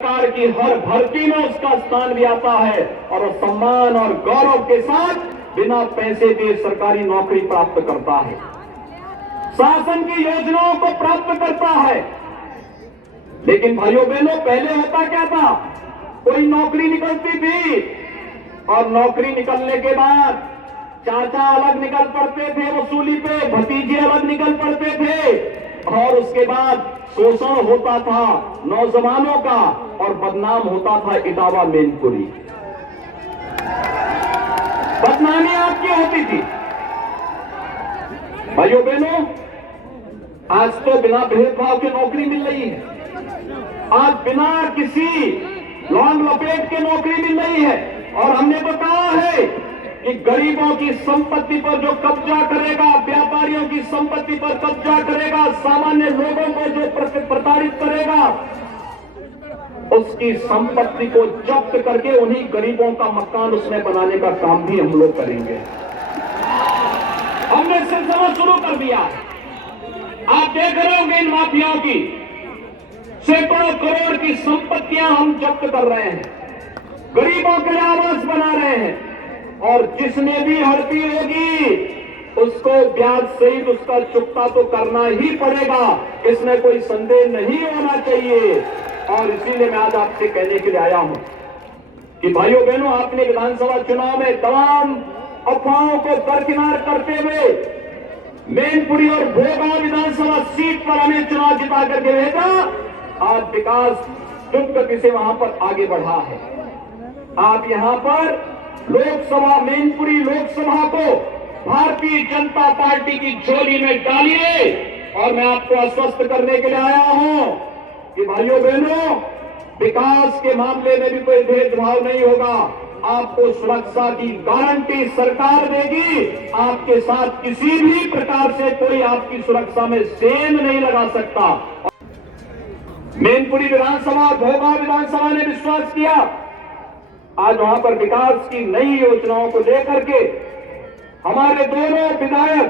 सरकार की हर भर्ती में उसका स्थान भी आता है और वो सम्मान और गौरव के साथ बिना पैसे दिए सरकारी नौकरी प्राप्त करता है, शासन की योजनाओं को प्राप्त करता है। लेकिन भाइयों बहनों, पहले होता क्या था? कोई नौकरी निकलती थी और नौकरी निकलने के बाद चाचा अलग निकल पड़ते थे वसूली पे, भतीजे अलग निकल पड़ते थे और उसके बाद शोषण होता था नौजवानों का और बदनाम होता था इटावा मैनपुरी। बदनामी आपकी होती थी। भाइयों बहनों, आज तो बिना भेदभाव के नौकरी मिल रही है, आज बिना किसी लॉन्ग लपेट के नौकरी मिल रही है। और हमने तो कहा है कि गरीबों की संपत्ति पर जो कब्जा करेगा, व्यापारियों की संपत्ति पर कब्जा करेगा, सामान्य लोगों को जो प्रताड़ित करेगा, उसकी संपत्ति को जब्त करके उन्हीं गरीबों का मकान उसमें बनाने का काम भी हम लोग करेंगे। हमने सिलसिला शुरू कर दिया। आप देख रहे होंगे इन माफियाओं की सैकड़ों करोड़ की संपत्तियां हम जब्त कर रहे हैं, गरीबों के लिए आवास बना रहे हैं और जिसने भी हड़पी होगी उसको ब्याज सहित उसका चुकता तो करना ही पड़ेगा, इसमें कोई संदेह नहीं होना चाहिए। और इसीलिए मैं आज आपसे कहने के लिए आया हूं कि भाइयों बहनों, आपने विधानसभा चुनाव में तमाम अफवाहों को दरकिनार करते हुए मैनपुरी और भोगांव विधानसभा सीट पर हमें चुनाव जिता करके भेजा। आज विकास द्रुत गति से वहां पर आगे बढ़ा है। आप यहां पर लोकसभा, मैनपुरी लोकसभा को भारतीय जनता पार्टी की झोली में डालिए। और मैं आपको आश्वस्त करने के लिए आया हूं कि भाइयों बहनों, विकास के मामले में भी कोई भेदभाव नहीं होगा। आपको सुरक्षा की गारंटी सरकार देगी। आपके साथ किसी भी प्रकार से कोई आपकी सुरक्षा में सेंध नहीं लगा सकता। मैनपुरी विधानसभा, भोगांव विधानसभा ने विश्वास किया। आज वहां पर विकास की नई योजनाओं को लेकर के हमारे दोनों विधायक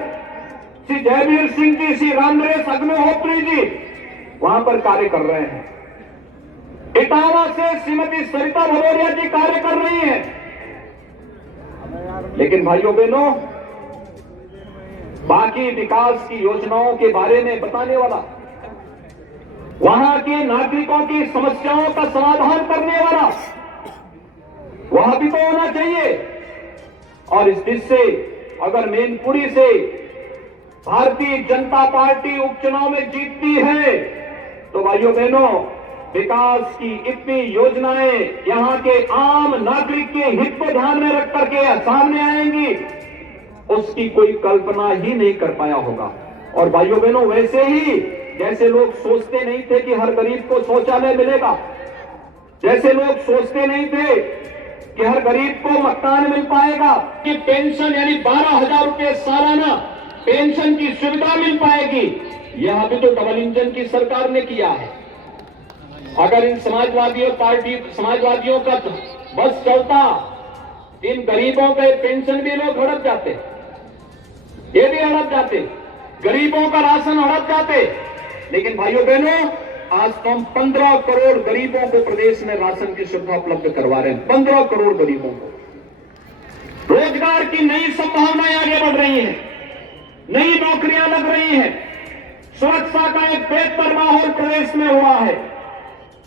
श्री जयवीर सिंह जी, श्री रामनरेश अग्निहोत्री जी वहां पर कार्य कर रहे हैं। इटावा से श्रीमती सरिता भदौरिया जी कार्य कर रही हैं। लेकिन भाइयों बहनों, बाकी विकास की योजनाओं के बारे में बताने वाला, वहां के नागरिकों की समस्याओं का समाधान करने वाला वह भी तो होना चाहिए। और इस दृष्टि से अगर मैनपुरी से भारतीय जनता पार्टी उपचुनाव में जीतती है तो भाइयों बहनों, विकास की इतनी योजनाएं यहां के आम नागरिक के हित को ध्यान में रख करके सामने आएंगी, उसकी कोई कल्पना ही नहीं कर पाया होगा। और भाइयों बहनों, वैसे ही जैसे लोग सोचते नहीं थे कि हर गरीब को शौचालय मिलेगा, जैसे लोग सोचते नहीं थे कि हर गरीब को मकान मिल पाएगा, कि पेंशन यानी 12,000 रुपये सालाना पेंशन की सुविधा मिल पाएगी, यह भी तो डबल इंजन की सरकार ने किया है। अगर इन समाजवादियों का बस चलता, इन गरीबों के पेंशन भी लोग हड़प जाते, ये भी हड़प जाते, गरीबों का राशन हड़प जाते। लेकिन भाइयों बहनों, आज तो हम 15 करोड़ गरीबों को प्रदेश में राशन की सुविधा उपलब्ध करवा रहे हैं। 15 करोड़ गरीबों को रोजगार की नई संभावनाएं आगे बढ़ रही हैं, नई नौकरियां लग रही हैं, सुरक्षा का एक बेहतर माहौल प्रदेश में हुआ है।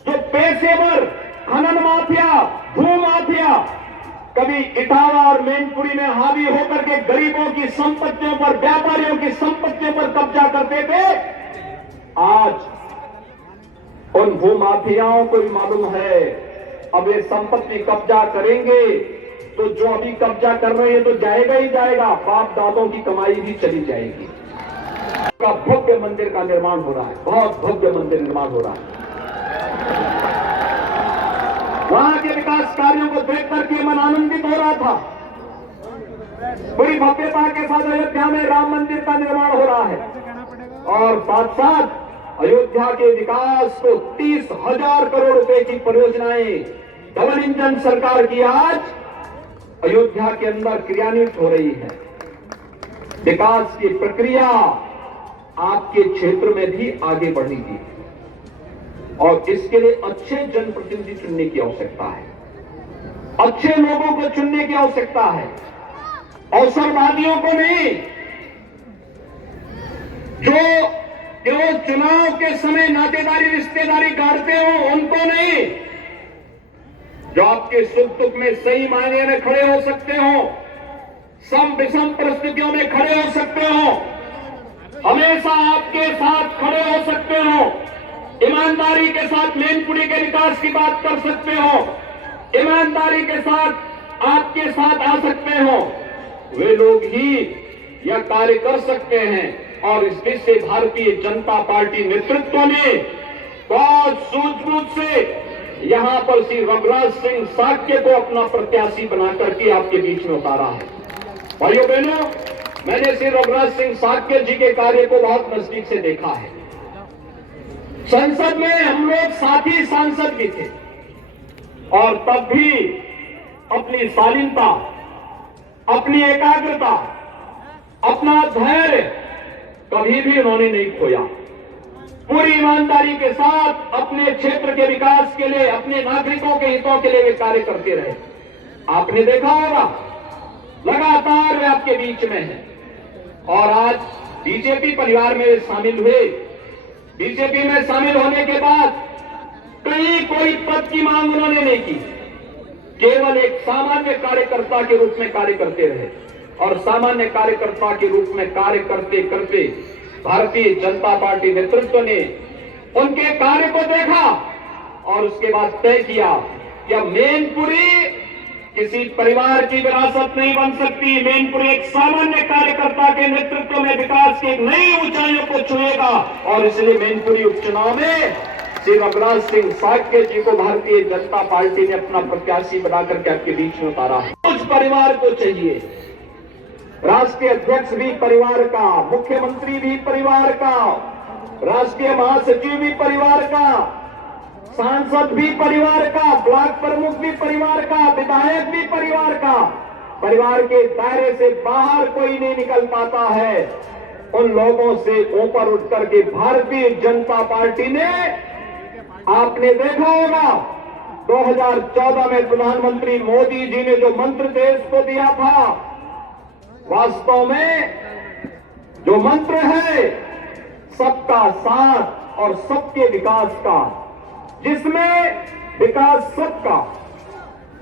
जो पेशेवर खनन माफिया, भू माफिया कभी इटावा और मैनपुरी में हावी होकर के गरीबों की संपत्तियों पर, व्यापारियों की संपत्तियों पर कब्जा करते थे, आज उन भूमाफियाओं को भी मालूम है अब ये संपत्ति कब्जा करेंगे तो जो अभी कब्जा कर रहे हैं तो जाएगा ही जाएगा, बाप दादों की कमाई भी चली जाएगी। का भव्य मंदिर का निर्माण हो रहा है, बहुत भव्य मंदिर निर्माण हो रहा है। वहां के विकास कार्यों को देख करके मन आनंदित हो रहा था। बड़ी भव्यता के साथ अयोध्या में राम मंदिर का निर्माण हो रहा है और साथ साथ अयोध्या के विकास को 30,000 करोड़ रुपए की परियोजनाएं डबल इंजन सरकार की आज अयोध्या के अंदर क्रियान्वित हो रही है। विकास की प्रक्रिया आपके क्षेत्र में भी आगे बढ़ेगी। और इसके लिए अच्छे जनप्रतिनिधि चुनने की आवश्यकता है, अच्छे लोगों को चुनने की आवश्यकता है, अवसरवादियों को नहीं, जो केवल चुनाव के समय नातेदारी रिश्तेदारी गाड़ते हो उनको नहीं, जो आपके सुख दुख में सही मायने में खड़े हो सकते हो, सम विषम परिस्थितियों में खड़े हो सकते हो, हमेशा आपके साथ खड़े हो सकते हो, ईमानदारी के साथ मैनपुरी के विकास की बात कर सकते हो, ईमानदारी के साथ आपके साथ आ सकते हो, वे लोग ही यह कार्य कर सकते हैं। और इस बीच से भारतीय जनता पार्टी नेतृत्व ने बहुत सूझबूझ से यहां पर श्री रघुराज सिंह साक्य को अपना प्रत्याशी बनाकर के आपके बीच में उतारा है। भाइयों बहनों, मैंने श्री रघुराज सिंह साक्य जी के कार्य को बहुत नजदीक से देखा है। संसद में हम लोग साथी सांसद भी थे और तब भी अपनी शालीनता, अपनी एकाग्रता, अपना धैर्य कभी भी उन्होंने नहीं खोया। पूरी ईमानदारी के साथ अपने क्षेत्र के विकास के लिए, अपने नागरिकों के हितों के लिए वे कार्य करते रहे। आपने देखा होगा लगातार वे आपके बीच में हैं और आज बीजेपी परिवार में शामिल हुए। बीजेपी में शामिल होने के बाद कहीं कोई पद की मांग उन्होंने नहीं की, केवल एक सामान्य कार्यकर्ता के रूप में कार्य करते रहे और सामान्य कार्यकर्ता के रूप में कार्य करते करते भारतीय जनता पार्टी नेतृत्व ने उनके कार्य को देखा और उसके बाद तय किया कि अब मैनपुरी किसी परिवार की विरासत नहीं बन सकती। मैनपुरी एक सामान्य कार्यकर्ता के नेतृत्व में विकास की नई ऊंचाइयों को छुएगा और इसलिए मैनपुरी उपचुनाव में श्री रघुराज सिंह साक्य जी को भारतीय जनता पार्टी ने अपना प्रत्याशी बनाकर के आपके बीच में उतारा है। कुछ परिवार को चाहिए, राष्ट्रीय अध्यक्ष भी परिवार का, मुख्यमंत्री भी परिवार का, राष्ट्रीय महासचिव भी परिवार का, सांसद भी परिवार का, ब्लॉक प्रमुख भी परिवार का, विधायक भी परिवार का। परिवार के दायरे से बाहर कोई नहीं निकल पाता है। उन लोगों से ऊपर उठ करके भारतीय जनता पार्टी ने, आपने देखा होगा 2014 में प्रधानमंत्री मोदी जी ने जो मंत्र देश को दिया था, वास्तव में जो मंत्र है सबका साथ और सबके विकास का, जिसमें विकास सबका,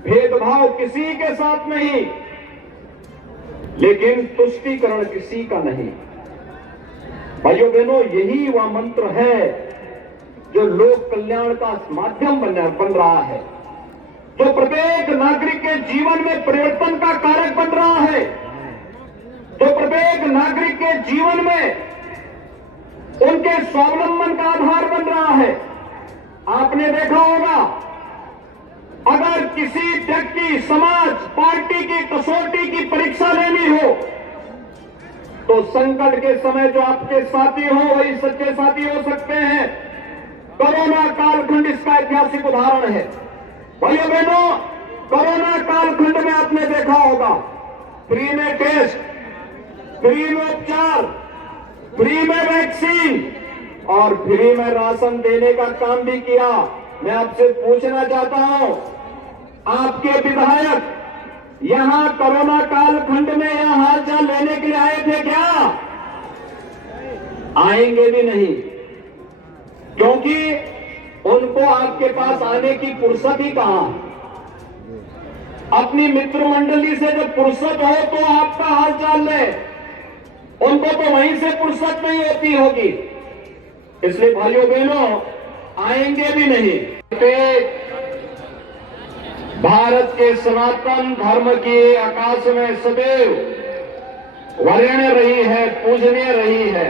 भेदभाव किसी के साथ नहीं, लेकिन तुष्टीकरण किसी का नहीं। भाइयों बहनों, यही वह मंत्र है जो लोक कल्याण का माध्यम बन रहा है, जो प्रत्येक नागरिक के जीवन में परिवर्तन का कारक बन रहा है, जो प्रत्येक नागरिक के जीवन में उनके स्वावलंबन का आधार बन रहा है। आपने देखा होगा, अगर किसी व्यक्ति, समाज, पार्टी की कसौटी की परीक्षा लेनी हो तो संकट के समय जो आपके साथी हो वही सच्चे साथी हो सकते हैं। कोरोना कालखंड इसका ऐतिहासिक उदाहरण है। भाइयों बहनों, कोरोना कालखंड में आपने देखा होगा फ्री में टेस्ट, फ्री में उपचार, फ्री में वैक्सीन और फ्री में राशन देने का काम भी किया। मैं आपसे पूछना चाहता हूं, आपके विधायक यहां कोरोना कालखंड में यहां हालचाल लेने के लिए आए थे क्या? आएंगे भी नहीं, क्योंकि उनको आपके पास आने की फुर्सत ही कहां। अपनी मित्र मंडली से जब फुर्सत हो तो आपका हालचाल ले, उनको तो वहीं से फुर्सत नहीं होती होगी। इसलिए भाइयों बहनों, आएंगे भी नहीं। भारत के सनातन धर्म की आकाश में सदैव वरेण्य रही है, पूजनीय रही है।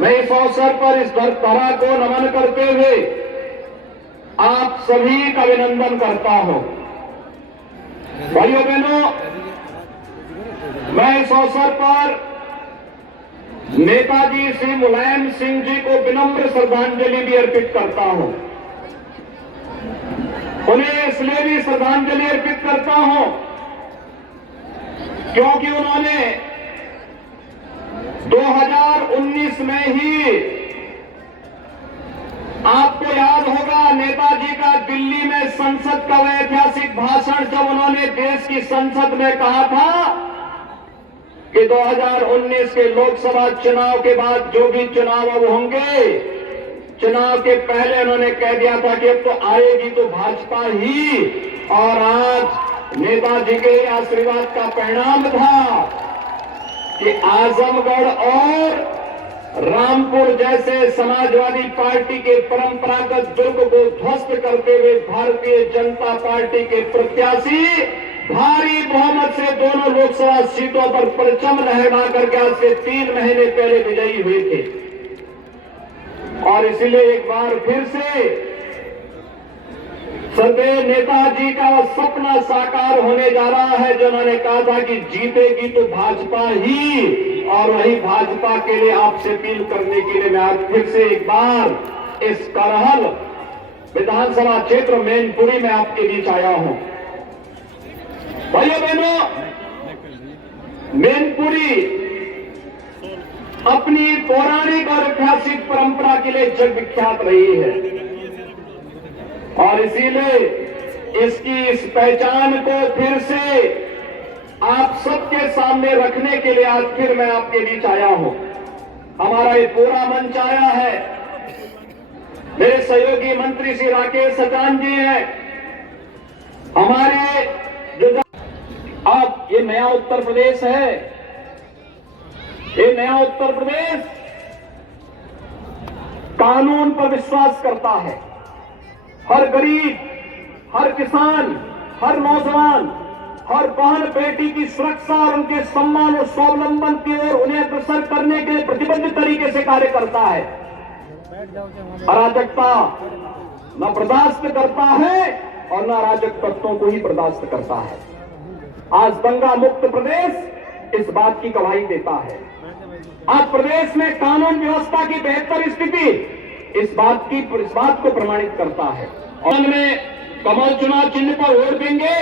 मैं इस अवसर पर इस धरा को नमन करते हुए आप सभी का अभिनंदन करता हूं। भाइयों बहनों, मैं इस अवसर पर नेताजी श्री मुलायम सिंह जी को विनम्र श्रद्धांजलि भी अर्पित करता हूं। उन्हें इसलिए भी श्रद्धांजलि अर्पित करता हूं क्योंकि उन्होंने 2019 में ही आपको नेताजी का दिल्ली में संसद का वह ऐतिहासिक भाषण जब उन्होंने देश की संसद में कहा था कि 2019 के लोकसभा चुनाव के बाद जो भी चुनाव अब होंगे, चुनाव के पहले उन्होंने कह दिया था कि अब तो आएगी तो भाजपा ही। और आज नेताजी के आशीर्वाद का परिणाम था कि आजमगढ़ और रामपुर जैसे समाजवादी पार्टी के परंपरागत दुर्ग को ध्वस्त करते हुए भारतीय जनता पार्टी के प्रत्याशी भारी बहुमत से दोनों लोकसभा सीटों पर परचम लहरा करके आज से 3 महीने पहले विजयी हुए थे। और इसलिए एक बार फिर से सदैव नेताजी का सपना साकार होने जा रहा है, जो उन्होंने कहा था कि जीतेगी तो भाजपा ही। और वही भाजपा के लिए आपसे अपील करने के लिए मैं आज फिर से एक बार इस करहल विधानसभा क्षेत्र मैनपुरी में आपके बीच आया हूं। भाइयों बहनों, मैनपुरी अपनी पौराणिक और ऐतिहासिक परंपरा के लिए जग विख्यात रही है और इसीलिए इसकी इस पहचान को फिर से आप सबके सामने रखने के लिए आज फिर मैं आपके बीच आया हूं। हमारा ये पूरा मंच आया है, मेरे सहयोगी मंत्री श्री राकेश सचान जी हैं, हमारे जो अब ये नया उत्तर प्रदेश है, ये नया उत्तर प्रदेश कानून पर विश्वास करता है। हर गरीब, हर किसान, हर नौजवान, हर बहन बेटी की सुरक्षा और उनके सम्मान और स्वावलंबन की ओर उन्हें अग्रसर करने के लिए प्रतिबद्ध तरीके से कार्य करता है। अराजकता न बर्दाश्त करता है और न अराजक तत्वों को ही बर्दाश्त करता है। आज दंगा मुक्त प्रदेश इस बात की गवाही देता है। आज प्रदेश में कानून व्यवस्था की बेहतर स्थिति इस बात को प्रमाणित करता है। और में कमल चुनाव चिन्ह पर वोट देंगे,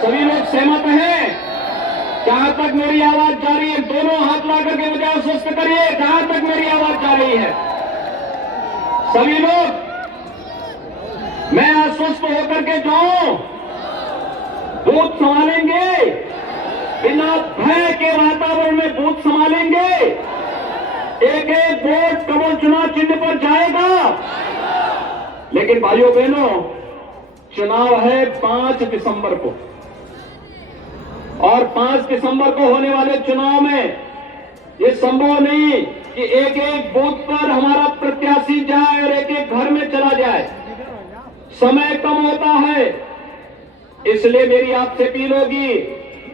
सभी लोग सहमत हैं? जहां तक मेरी आवाज जा रही है, दोनों हाथ ला करके मुझे आश्वस्त करिए, जहां तक मेरी आवाज जा रही है सभी लोग, मैं आश्वस्त होकर के जाऊं, बूथ संभालेंगे, बिना भय के वातावरण में बूथ संभालेंगे, एक एक वोट कमल चुनाव चिन्ह पर जाएगा। लेकिन भाइयों बहनों, चुनाव है 5 दिसंबर को और 5 दिसंबर को होने वाले चुनाव में ये संभव नहीं कि एक एक बूथ पर हमारा प्रत्याशी जाए और एक एक घर में चला जाए, समय कम होता है। इसलिए मेरी आपसे अपील होगी,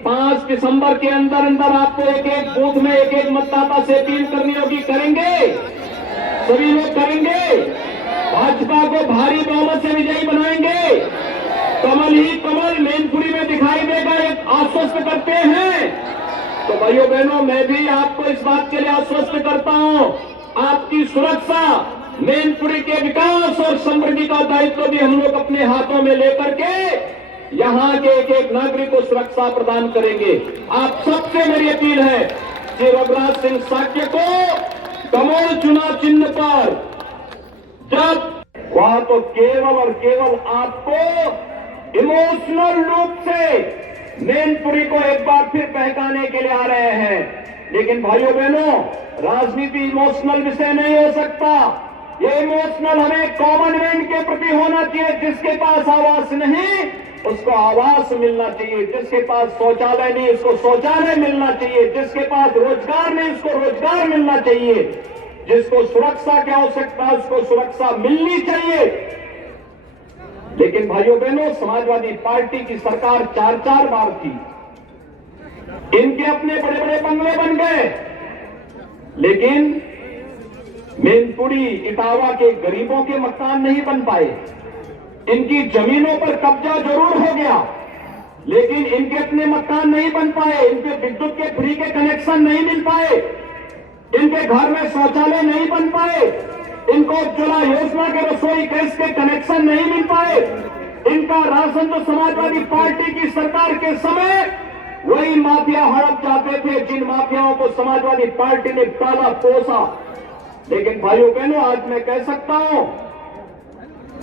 5 दिसंबर के अंदर अंदर आपको एक एक बूथ में एक एक मतदाता से अपील करनी होगी। करेंगे? सभी लोग करेंगे? भाजपा को भारी बहुमत से विजयी बनाएंगे, कमल ही कमल मैनपुरी में दिखाई देगा, एक आश्वस्त करते हैं। तो भाइयों बहनों, मैं भी आपको इस बात के लिए आश्वस्त करता हूं, आपकी सुरक्षा, मैनपुरी के विकास और समृद्धि का दायित्व भी हम लोग अपने हाथों में लेकर के यहां के एक एक नागरिक को सुरक्षा प्रदान करेंगे। आप सबसे मेरी अपील है, श्री रघुराज सिंह साक्य को कमल चुनाव चिन्ह पर जब वहां तो केवल और केवल आपको इमोशनल रूप से मैनपुरी को एक बार फिर बहकाने के लिए आ रहे हैं। लेकिन भाइयों बहनों, राजनीति इमोशनल विषय नहीं हो सकता। ये इमोशनल हमें कॉमन मैन के प्रति होना चाहिए। जिसके पास आवास नहीं उसको आवास मिलना चाहिए, जिसके पास शौचालय नहीं उसको शौचालय मिलना चाहिए, जिसके पास रोजगार नहीं उसको रोजगार मिलना चाहिए, जिसको सुरक्षा की आवश्यकता है उसको सुरक्षा मिलनी चाहिए। लेकिन भाइयों बहनों, समाजवादी पार्टी की सरकार 4-4 बार थी, इनके अपने बड़े बड़े बंगले बन गए, लेकिन मैनपुरी इटावा के गरीबों के मकान नहीं बन पाए। इनकी जमीनों पर कब्जा जरूर हो गया, लेकिन इनके अपने मकान नहीं बन पाए, इनके विद्युत के फ्री के कनेक्शन नहीं मिल पाए, इनके घर में शौचालय नहीं बन पाए, इनको उज्ज्वला योजना के रसोई गैस के कनेक्शन नहीं मिल पाए। इनका राशन तो समाजवादी पार्टी की सरकार के समय वही माफिया हड़प जाते थे, जिन माफियाओं को समाजवादी पार्टी ने पाला पोसा। लेकिन भाइयों बहनों, आज मैं कह सकता हूं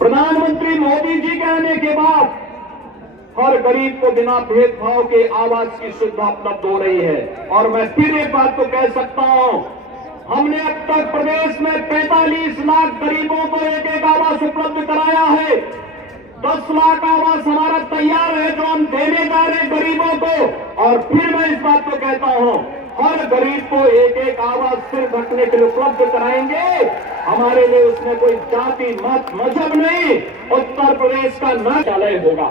प्रधानमंत्री मोदी जी के आने के बाद हर गरीब को बिना भेदभाव के आवास की सुविधा उपलब्ध हो रही है। और मैं फिर एक बात को कह सकता हूं, हमने अब तक प्रदेश में 45 लाख गरीबों को एक एक आवास उपलब्ध कराया है। 10 लाख आवास हमारा तैयार है जो हम देने जा रहे हैं गरीबों को। और फिर मैं इस बात को कहता हूं, हर गरीब को एक एक आवास सिर ढकने के लिए उपलब्ध कराएंगे। हमारे लिए उसमें कोई जाति मत मजहब नहीं, उत्तर प्रदेश का नाचालय होगा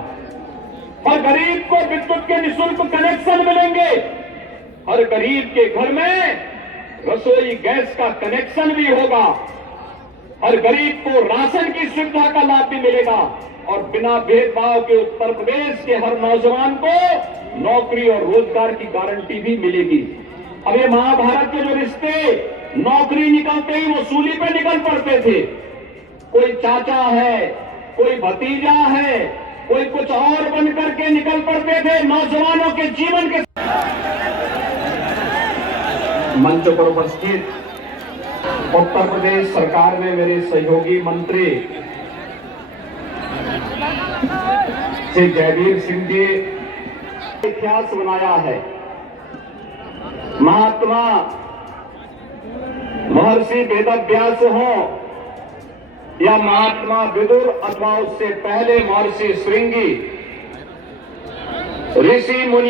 और गरीब को विद्युत के निःशुल्क कनेक्शन मिलेंगे। हर गरीब के घर में रसोई गैस का कनेक्शन भी होगा। हर गरीब को राशन की सुविधा का लाभ भी मिलेगा और बिना भेदभाव के उत्तर प्रदेश के हर नौजवान को नौकरी और रोजगार की गारंटी भी मिलेगी। अब ये महाभारत के जो रिश्ते नौकरी निकलते ही वसूली पे निकल पड़ते थे, कोई चाचा है, कोई भतीजा है, कोई कुछ और बन करके निकल पड़ते थे। नौजवानों के जीवन के मंच पर उपस्थित उत्तर प्रदेश सरकार में मेरे सहयोगी मंत्री श्री जयवीर सिंह जी इतिहास बनाया है। महात्मा महर्षि वेदव्यास हो या महात्मा विदुर अथवा उससे पहले महर्षि श्रृंगी, ऋषि मुनि